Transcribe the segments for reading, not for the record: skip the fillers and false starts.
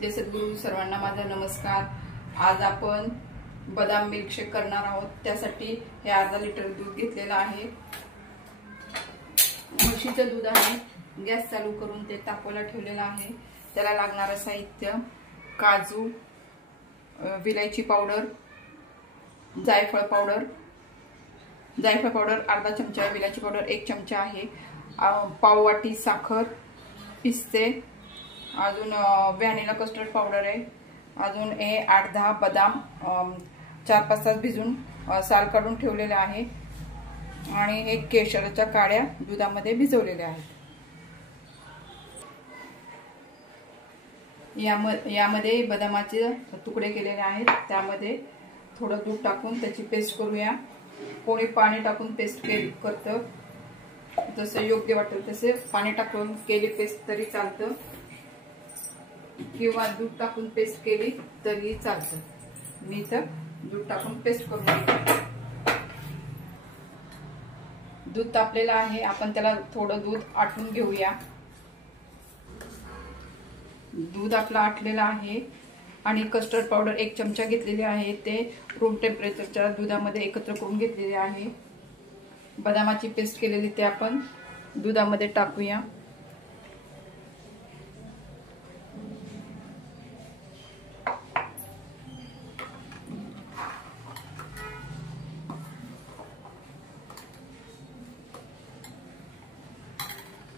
जय सद्गुरू सर्वांना माझा नमस्कार। आज आपण बदाम मिल्कशेक करणार आहोत। त्यासाठी हे अर्धा लिटर दूध घेतलेलं आहे। म्हशीचं दूध आहे। गॅस चालू करून ते तापवायला ठेवलेलं आहे। त्याला लागणारं साहित्य काजू, विलायची पावडर, जायफळ पावडर अर्धा चमचा, विलायची पावडर 1 चमचा आहे, पाव वाटी साखर, पिस्ते, अजून व्हॅनिला कस्टर्ड पावडर आहे, अजून हे 8-10 बदाम 4-5 तास भिजून साल काढून ठेवलेले आहे आणि हे केशराच्या काड्या दुधामध्ये भिजवलेल्या आहेत। यामध्ये बदामाचे तुकडे केलेले आहेत। त्यामध्ये थोडं दूध टाकून त्याची पेस्ट करूया। कोणी पाणी टाकून पेस्ट करतं, जसे योग्य वाटेल तसे पाणी टाकून केली पेस्ट तरी चालतं किंवा दूध टाकून पेस्ट केली तरी चालतं। मी तर दूध टाकून पेस्ट करून घेते। दूध तापलेलं आहे, आपण त्याला थोडं दूध आटून घेऊया। दूध आपलं आटलेलं आहे आणि कस्टर्ड पावडर 1 चमचा घेतलेली आहे, ते रूम टेम्परेचरच्या दुधामध्ये एकत्र करून घेतलेले आहे। बदामाची पेस्ट केलेली ते आपण दुधामध्ये टाकूया।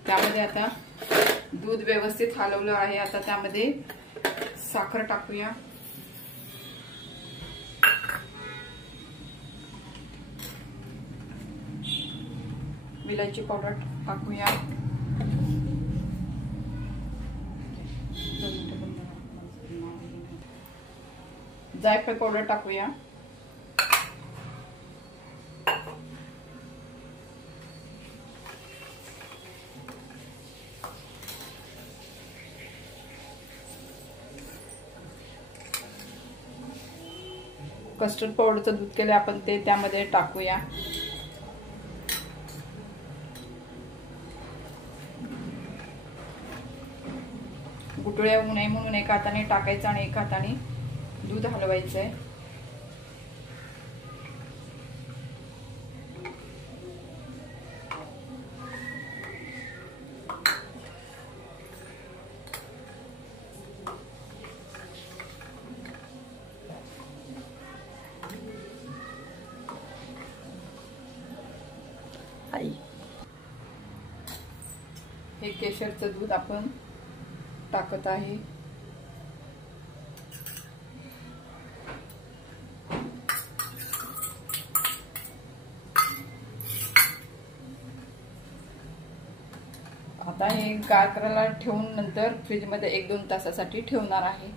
त्यामध्ये आता दूध व्यवस्थित हलवलं आहे। आता त्यामध्ये साखर टाकूया। विलायची पावडर टाकूया। जायफळ पावडर टाकूया। कस्टर्ड पावडरचं दूध केले आपण ते त्यामध्ये टाकूया। गुटळ्या होऊ नये म्हणून एका हाताने टाकायचं आणि एका हाताने दूध हलवायचंय। हे केशरचं दूध आपण टाकत आहे। आता हे गार करायला ठेवून नंतर फ्रीज मध्ये 1-2 तासासाठी ठेवणार आहे।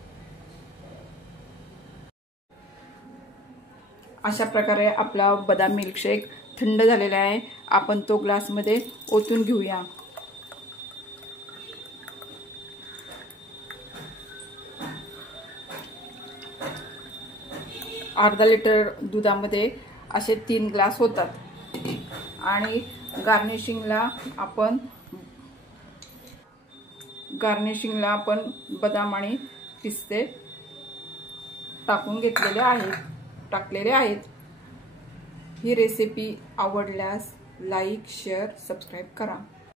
अशा प्रकारे आपला बदाम मिल्कशेक थंड झालेला आहे। आपण तो ग्लास मध्ये ओतून घेऊया। अर्धा लिटर दुधामध्ये असे 3 ग्लास होतात आणि गार्निशिंगला आपण बदाम आणि पिस्ते टाकलेले आहेत। ही रेसिपी आवडल्यास लाईक, शेअर, सबस्क्राईब करा।